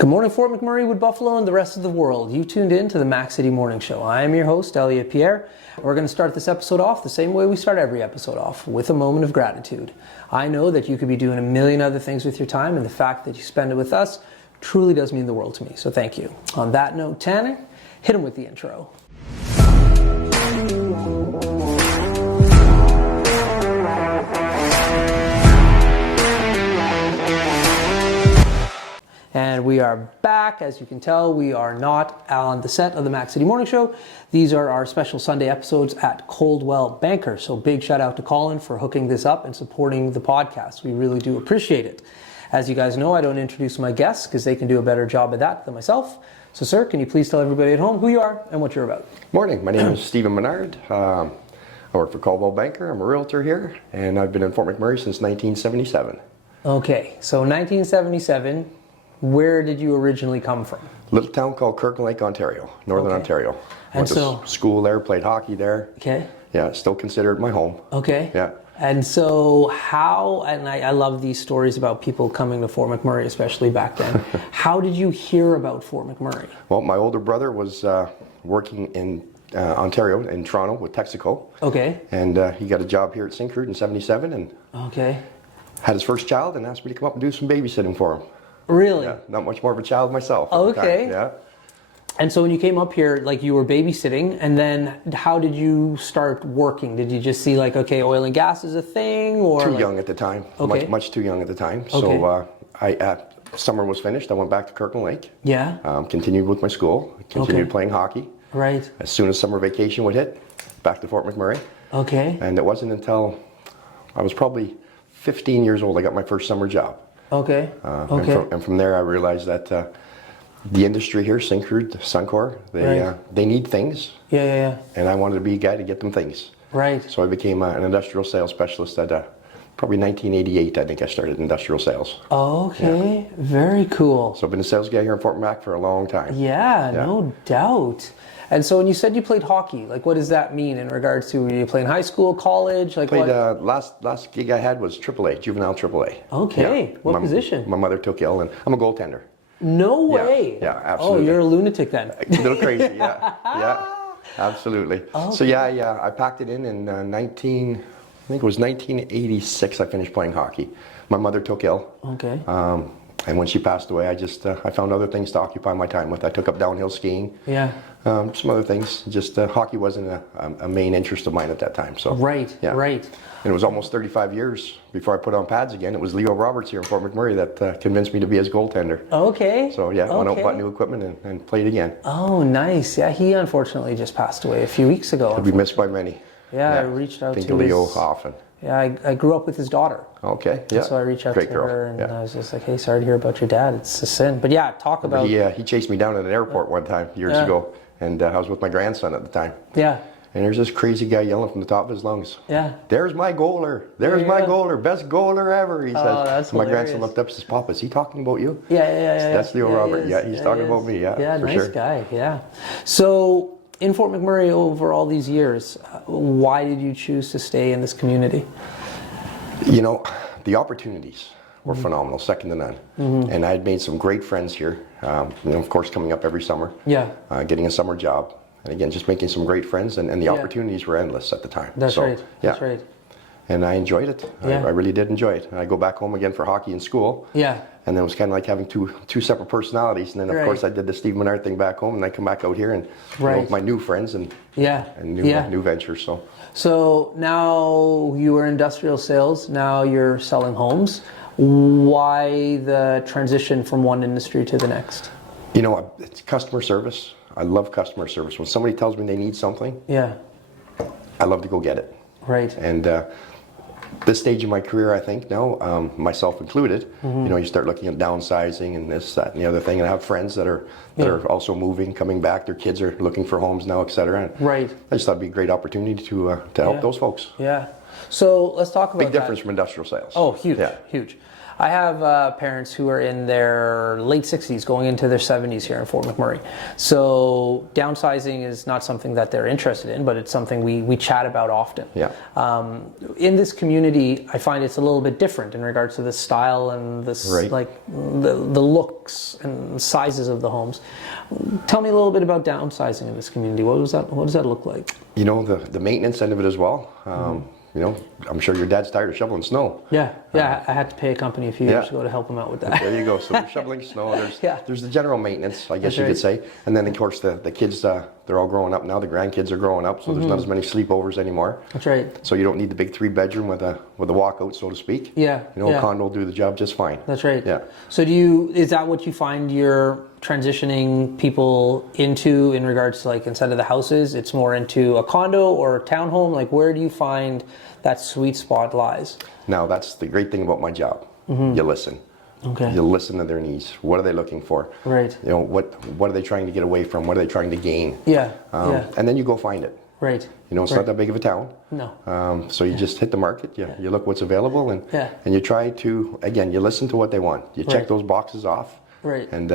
Good morning, Fort McMurray, Wood Buffalo, and the rest of the world. You tuned in to the Mac City Morning Show. I am your host, Elliot Pierre. We're going to start this episode off the same way we start every episode off, with a moment of gratitude. I know that you could be doing a million other things with your time, and the fact that you spend it with us truly does mean the world to me, so thank you. On that note, Tanner, hit him with the intro. And we are back. As you can tell, we are not on the set of the Mac City Morning Show. These are our special Sunday episodes at Coldwell Banker. So big shout out to Colin for hooking this up and supporting the podcast. We really do appreciate it. As you guys know, I don't introduce my guests because they can do a better job of that than myself. So sir, can you please tell everybody at home who you are and what you're about? Morning, my name is Steven Menard. I work for Coldwell Banker. I'm a realtor here, and I've been in Fort McMurray since 1977. Okay, so 1977. Where did you originally come from? Little town called Kirkland Lake, Ontario, Northern Ontario. And Went to school there, played hockey there. Okay. Yeah, still considered my home. Okay. Yeah. And so how, and I love these stories about people coming to Fort McMurray, especially back then. How did you hear about Fort McMurray? Well, my older brother was working in Ontario, in Toronto, with Texaco. Okay. And he got a job here at Syncrude in 77 and had his first child and asked me to come up and do some babysitting for him. Really? Yeah, not much more of a child myself. Okay. Yeah. And so when you came up here, like you were babysitting, and then how did you start working? Did you just see like, okay, oil and gas is a thing, or too young at the time? Okay. Much too young at the time. Okay. So summer was finished. I went back to Kirkland Lake. Yeah. Continued with my school. Continued playing hockey. Right. As soon as summer vacation would hit, back to Fort McMurray. Okay. And it wasn't until I was probably 15 years old I got my first summer job. Okay. And from there I realized that the industry here, Syncrude, Suncor, they need things. Yeah. And I wanted to be a guy to get them things. Right. So I became an industrial sales specialist at probably 1988. I think I started industrial sales. Okay. Yeah. Very cool. So I've been a sales guy here in Fort Mac for a long time. Yeah, no doubt. And so when you said you played hockey, like what does that mean in regards to, were you playing high school, college? Like played, last gig I had was AAA, juvenile AAA. Okay, yeah. What position? My mother took ill and I'm a goaltender. No way. Yeah, absolutely. Oh, you're a lunatic then. A little crazy, yeah, absolutely. Okay. So I packed it in 1986 I finished playing hockey. My mother took ill. Okay. And when she passed away, I found other things to occupy my time with. I took up downhill skiing. Yeah. Some other things. Just hockey wasn't a main interest of mine at that time. So. Right. Yeah. Right. And it was almost 35 years before I put on pads again. It was Leo Roberts here in Fort McMurray that convinced me to be his goaltender. Okay. So went out and bought new equipment and played again. Oh, nice. Yeah, he unfortunately just passed away a few weeks ago. He'll be missed by many. Yeah, I reached out to Leo often. Yeah, I grew up with his daughter. Okay, yeah. So I reached out to her and I was just like, hey, sorry to hear about your dad. It's a sin. But yeah, talk about... He chased me down at an airport one time years ago, and I was with my grandson at the time. Yeah. And there's this crazy guy yelling from the top of his lungs. Yeah. There's my goaler. There's my goaler. Best goaler ever, he says. That's my grandson looked up and says, Papa, is he talking about you? Yeah. That's Leo Robert. Yeah, he's talking about me. Yeah, yeah, for nice sure. guy. Yeah. So in Fort McMurray over all these years, why did you choose to stay in this community? You know, the opportunities were phenomenal, second to none. And I had made some great friends here. Of course, coming up every summer. Yeah. Getting a summer job. And again, just making some great friends, and the opportunities were endless at the time. That's right. Yeah. That's right. And I enjoyed it. Yeah. I really did enjoy it. I go back home again for hockey in school. Yeah. And then it was kind of like having two separate personalities. And then, of course, I did the Steven Menard thing back home, and I come back out here and with my new friends and new ventures. So now you were industrial sales. Now you're selling homes. Why the transition from one industry to the next? You know, it's customer service. I love customer service. When somebody tells me they need something, I love to go get it. Right. And this stage of my career, I think now, myself included, you know, you start looking at downsizing and this, that, and the other thing. And I have friends that are also moving, coming back. Their kids are looking for homes now, etc. Right. I just thought it'd be a great opportunity to help those folks. Yeah. So let's talk about big difference from industrial sales. Oh, huge, huge. I have parents who are in their late 60s, going into their 70s here in Fort McMurray. So downsizing is not something that they're interested in, but it's something we chat about often. Yeah. In this community, I find it's a little bit different in regards to the style and the looks and sizes of the homes. Tell me a little bit about downsizing in this community. What does that look like? You know, the maintenance end of it as well. You know, I'm sure your dad's tired of shoveling snow. Yeah, I had to pay a company a few years ago to help him out with that. There you go. So there's shoveling snow. There's the general maintenance, I guess you could say. And then, of course, the kids, they're all growing up now. The grandkids are growing up, so there's not as many sleepovers anymore. That's right. So you don't need the big 3-bedroom with a walkout, so to speak. Yeah. You know, a condo will do the job just fine. That's right. Yeah. So is that what you find you're transitioning people into in regards to, like, instead of the houses, it's more into a condo or a townhome? Like, where do you find that sweet spot lies? Now, that's the great thing about my job. You listen. Okay. You listen to their needs. What are they looking for? Right. You know, what are they trying to get away from? What are they trying to gain? Yeah. And then you go find it. Right. You know, it's not that big of a town. No. So you just hit the market. You look what's available, and you try to, again, you listen to what they want. You check those boxes off. Right. And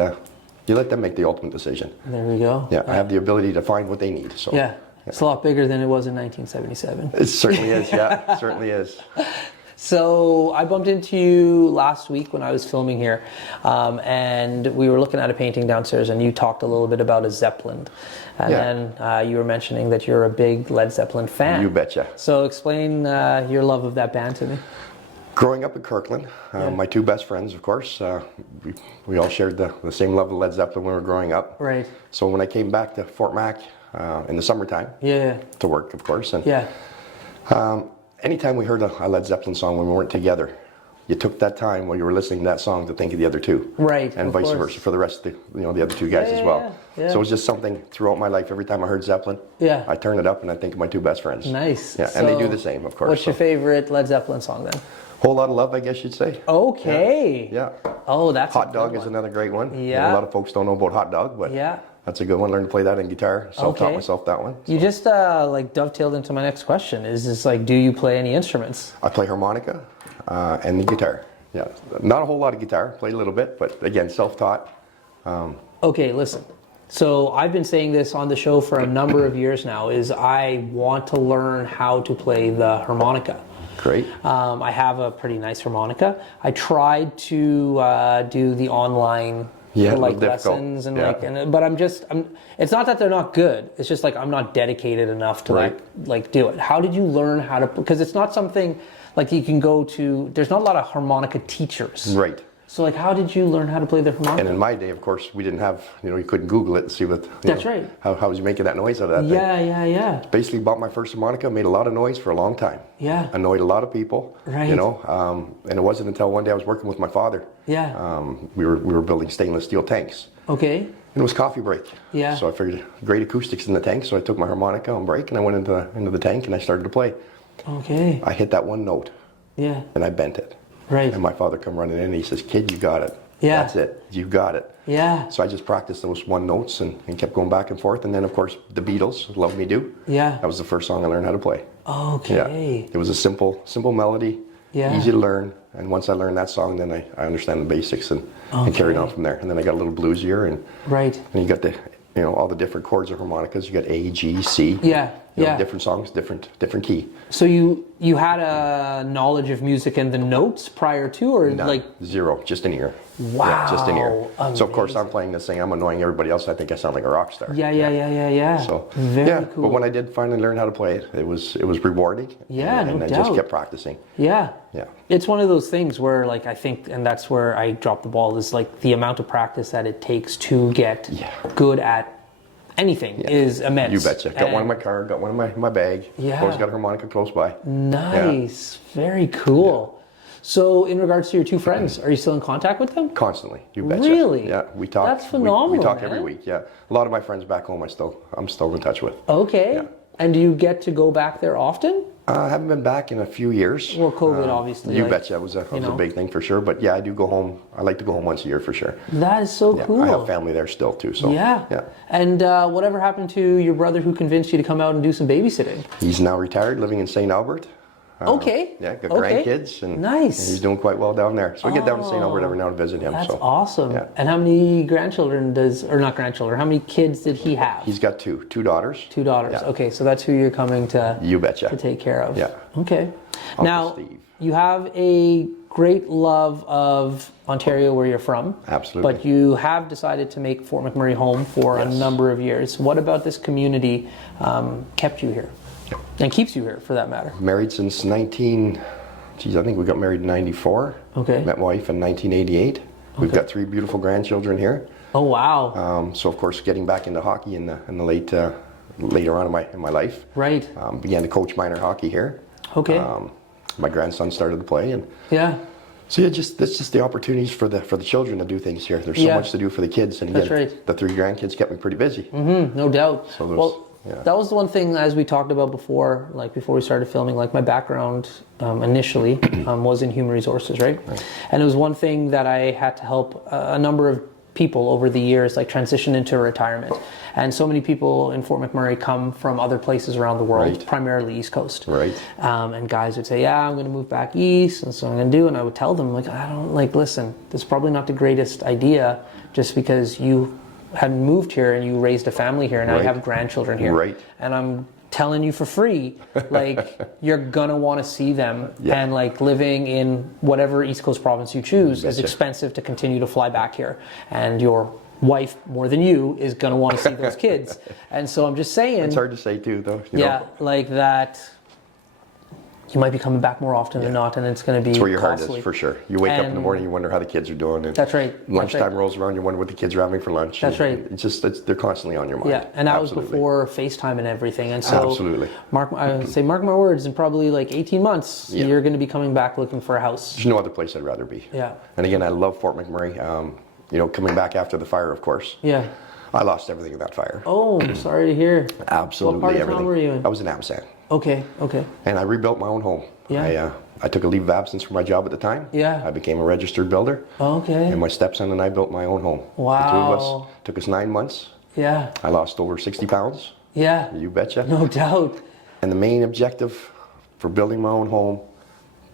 you let them make the ultimate decision. There we go. Yeah, I have the ability to find what they need. So. Yeah. It's a lot bigger than it was in 1977. It certainly is, yeah. It certainly is. So I bumped into you last week when I was filming here, and we were looking at a painting downstairs, and you talked a little bit about a Zeppelin. And then you were mentioning that you're a big Led Zeppelin fan. You betcha. So explain your love of that band to me. Growing up in Kirkland, my 2 best friends, of course, we all shared the same love of Led Zeppelin when we were growing up. Right. So when I came back to Fort Mac in the summertime, to work, of course, and anytime we heard a Led Zeppelin song when we weren't together, you took that time while you were listening to that song to think of the other 2. Right. And vice versa for the rest of the other 2 guys as well. Yeah. So it was just something throughout my life. Every time I heard Zeppelin, I turn it up and I think of my 2 best friends. Nice. Yeah, and they do the same, of course. What's your favorite Led Zeppelin song then? Whole Lot of Love, I guess you'd say. Okay. Yeah. Oh, that's Hot Dog is another great one. Yeah. A lot of folks don't know about Hot Dog, but that's a good one. Learned to play that in guitar. Self-taught myself that one. So. You just like dovetailed into my next question. Is this like, do you play any instruments? I play harmonica and the guitar. Yeah, not a whole lot of guitar. Play a little bit, but again, self-taught. Okay, listen. So I've been saying this on the show for a number of years now. Is I want to learn how to play the harmonica. Great. I have a pretty nice harmonica. I tried to do the online lessons and but it's not that they're not good. It's just like I'm not dedicated enough to like do it. How did you learn how to? Because it's not something like you can go to. There's not a lot of harmonica teachers. Right. So like, how did you learn how to play the harmonica? And in my day, of course, we didn't have, you couldn't Google it and see what. That's right. How was you making that noise out of that thing? Yeah. Basically, bought my first harmonica, made a lot of noise for a long time. Yeah. Annoyed a lot of people. Right. And it wasn't until one day I was working with my father. Yeah. We were building stainless steel tanks. Okay. And it was coffee break. Yeah. So I figured great acoustics in the tank, so I took my harmonica on break and I went into the tank and I started to play. Okay. I hit that one note. Yeah. And I bent it. Right. And my father come running in and he says, "Kid, you got it. Yeah. That's it. You got it." Yeah. So I just practiced those one notes and kept going back and forth. And then, of course, the Beatles, "Love Me Do." Yeah. That was the first song I learned how to play. Okay. Yeah. It was a simple melody, easy to learn. And once I learned that song, then I understand the basics and carried on from there. And then I got a little bluesier and you got the all the different chords of harmonicas. You got A, G, C. Yeah. Different songs, different key. So you had a knowledge of music and the notes prior to, or None. like Zero, just an ear. Wow. Yeah, just an ear. Amazing. So of course I'm playing this thing. I'm annoying everybody else. I think I sound like a rock star. Yeah. So very cool. But when I did finally learn how to play it, it was rewarding. Yeah, and no I doubt. just kept practicing. Yeah. Yeah. It's one of those things where, like, I think, and that's where I dropped the ball, is like the amount of practice that it takes to get good at anything is immense. You betcha. Got one in my car, got one in my bag. Yeah. Always got a harmonica close by. Nice. Very cool. So in regards to your 2 friends, are you still in contact with them? Constantly. You betcha. Really? Yeah. We talk. That's phenomenal. We talk man. every week. Yeah. A lot of my friends back home I'm still in touch with. Okay. Yeah. And do you get to go back there often? I haven't been back in a few years. Well, COVID obviously. You betcha. It was a big thing for sure. But yeah, I do go home. I like to go home once a year for sure. That is so cool. I have family there still too. So yeah. And whatever happened to your brother who convinced you to come out and do some babysitting? He's now retired, living in St. Albert. Okay. Yeah, got Okay. grandkids, and Nice. and he's doing quite well down there. So we get down to St. Albert every now and visit him. That's so awesome. yeah. And how many grandchildren or not grandchildren, how many kids did he have? He's got two daughters. Two daughters. Yeah. Okay, so that's who you're coming to. You betcha. To take care of. Yeah. Okay. Uncle Now, Steve. you have a great love of Ontario, where you're from. Absolutely. But you have decided to make Fort McMurray home for a Yes. number of years. What about this community kept you here? And keeps you here, for that matter? Married since I think we got married in 94. Okay. Met my wife in 1988. We've got 3 beautiful grandchildren here. Oh, wow. So of course, getting back into hockey in the late later on in my life. Right. Began to coach minor hockey here. Okay. My grandson started to play, and Yeah. so yeah, that's just the opportunities for the children to do things here. There's so Yeah. much to do for the kids, and That's again, right. the 3 grandkids kept me pretty busy. No doubt. So there's- Well, yeah. that was the one thing, as we talked about before, like before we started filming, like my background initially was in human resources, right? And it was one thing that I had to help a number of people over the years, like transition into retirement. And so many people in Fort McMurray come from other places around the world, Right. primarily East Coast. Right. And guys would say, yeah, I'm going to move back east, and so I'm going to do. And I would tell them, like, I don't, like, listen, this is probably not the greatest idea just because you had moved here and you raised a family here and now you Right. have grandchildren here. Right. And I'm telling you for free, like, you're going to want to see them. Yeah. And, like, living in whatever East Coast province you choose is Betcha. expensive to continue to fly back here. And your wife, more than you, is going to want to see those kids. And so I'm just saying. It's hard to say too, though. You Yeah, know? like that. You might be coming back more often than not, and it's going to be It's where your heart costly. is, for sure. You wake up in the And- morning, you wonder how the kids are doing. And That's right. That's Lunchtime right. rolls around, you wonder what the kids are having for lunch. That's and right. They're constantly on your mind. Yeah, and that was Absolutely. before FaceTime and everything. And so, Absolutely. mark my words, in probably like 18 months, Yeah. you're going to be coming back looking for a house. There's no other place I'd rather be. Yeah. And again, I love Fort McMurray. Coming back after the fire, of course. Yeah. I lost everything in that fire. Oh, sorry to hear. Absolutely What part of everything. town were you in? I was in Amsan. Okay. Okay. And I rebuilt my own home. Yeah. I took a leave of absence from my job at the time. Yeah. I became a registered builder. Okay. And my stepson and I built my own home. Wow. The 2 of us. Took us 9 months. Yeah. I lost over 60 pounds. Yeah. You betcha. No doubt. And the main objective for building my own home,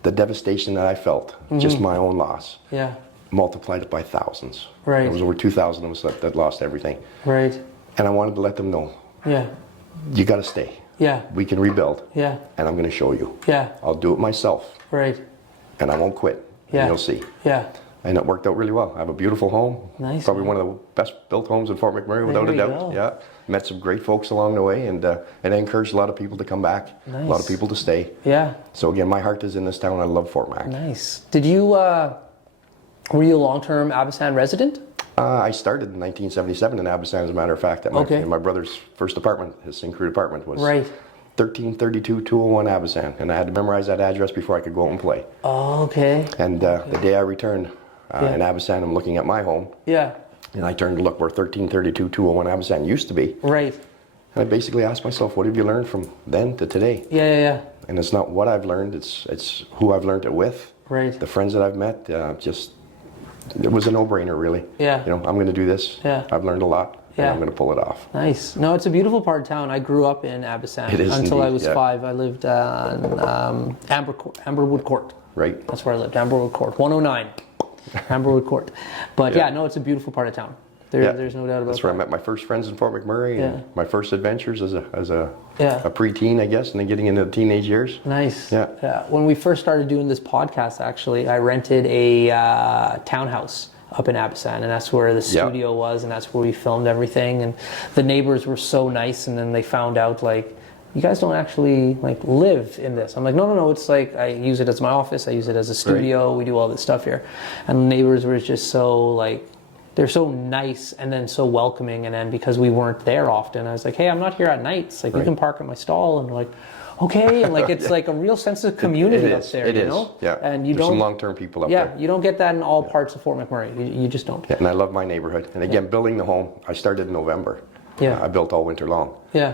the devastation that I felt, just my own loss, Yeah. multiplied it by thousands. Right. It was over 2,000 of us that lost everything. Right. And I wanted to let them know, Yeah. you got to stay. Yeah. We can rebuild. Yeah. And I'm going to show you. Yeah. I'll do it myself. Right. And I won't quit. Yeah. And you'll see. Yeah. And it worked out really well. I have a beautiful home. Nice, Probably man. one of the best built homes in Fort McMurray, without There a you doubt. go. Yeah. Met some great folks along the way, and I encouraged a lot of people to come back. A lot Nice. of people to stay. Yeah. So again, my heart is in this town. I love Fort Mac. Nice. Did you, were you a long-term Abisan resident? I started in 1977 in Abisan, as a matter of fact. At Okay. in my brother's first apartment, his Syncrude apartment, was Right. 1332 201 Abisan. And I had to memorize that address before I could go out and play. Oh, okay. And the day I returned Yeah. in Abisan, I'm looking at my home. Yeah. And I turned to look where 1332 201 Abisan used to be. Right. And I basically asked myself, what have you learned from then to today? Yeah, yeah, yeah. And it's not what I've learned, it's who I've learned it with. Right. The friends that I've met, it was a no-brainer, really. Yeah. You know, I'm going to do this. Yeah. I've learned a lot, and Yeah. I'm going to pull it off. Nice. No, it's a beautiful part of town. I grew up in Abisan It is until I indeed, was yeah. 5. I lived on Amberwood Court. Right? That's where I lived, Amberwood Court, 109, Amberwood Court. But yeah. Yeah. No, it's a beautiful part of town. Yeah. There's no doubt about That's where I that. met my first friends in Fort McMurray, and Yeah. my first adventures as a Yeah. preteen, I guess, and then getting into the teenage years. Nice. Yeah. When we first started doing this podcast, actually, I rented a townhouse up in Abisan, and that's where the Yeah. studio was, and that's where we filmed everything. And the neighbors were so nice, and then they found out, like, you guys don't actually like live in this. I'm like, no. It's like I use it as my office. I use it as a studio. We do all this stuff here, and the neighbors were just so like. They're so nice and then so welcoming, and then because we weren't there often, I was like, hey, I'm not here at nights. Like, you Right. can park at my stall, and like, okay, and like it's like a real sense of community It up is. there, It you is. know? Yeah. And you There's some don't, long-term people up yeah, there. you don't get that in all parts of Fort McMurray. You just don't. Yeah, and I love my neighborhood. And again, building the home, I started in November. Yeah. I built all winter long. Yeah,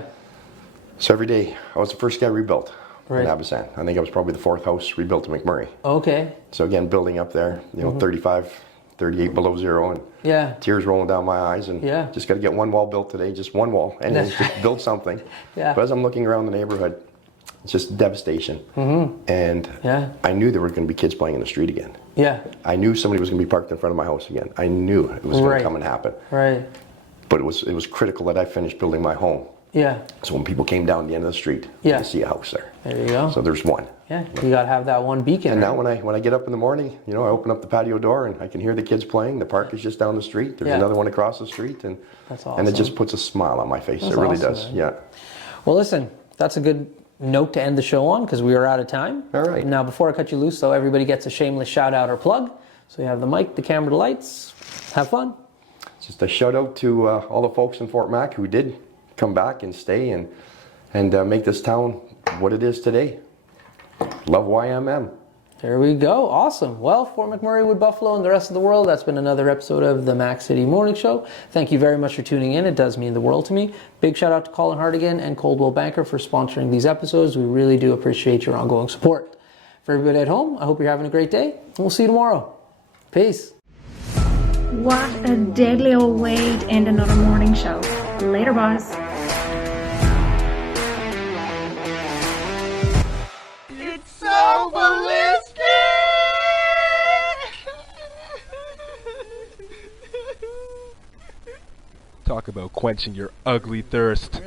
So every day, I was the first guy rebuilt Right. in Abisan. I think I was probably the 4th house rebuilt in McMurray. okay, So again, building up there, 35, 38 below zero, and yeah, tears rolling down my eyes, and Yeah. just got to get one wall built today, just one wall, and then just build something. Yeah. But as I'm looking around the neighborhood, It's just devastation. And Yeah. I knew there were going to be kids playing in the street again. Yeah. I knew somebody was going to be parked in front of my house again. I knew it was going Right. to come and happen. Right. But it was critical that I finished building my home. Yeah. So when people came down the end of the street, Yeah. they see a house there. There you go. So there's one. Yeah. You got to have that one beacon. And right? now when I get up in the morning, you know, I open up the patio door and I can hear the kids playing. The park is just down the street. There's Yeah. another one across the street, and That's and it awesome. just puts a smile on my face. That's it really awesome, does. man. Yeah. Well, listen, that's a good note to end the show on because we are out of time. All right. Now, before I cut you loose, though, everybody gets a shameless shout out or plug. So you have the mic, the camera, the lights. Have fun. Just a shout out to all the folks in Fort Mac who did come back and stay and make this town what it is today. Love YMM. There we go. Awesome. Well, Fort McMurray, Wood Buffalo, and the rest of the world, that's been another episode of the Mac City Morning Show. Thank you very much for tuning in. It does mean the world to me. Big shout out to Colin Hardigan and Coldwell Banker for sponsoring these episodes. We really do appreciate your ongoing support. For everybody at home, I hope you're having a great day, and we'll see you tomorrow. Peace. What a deadly old way to end another morning show. Later, boss. It's so ballistic! Talk about quenching your ugly thirst.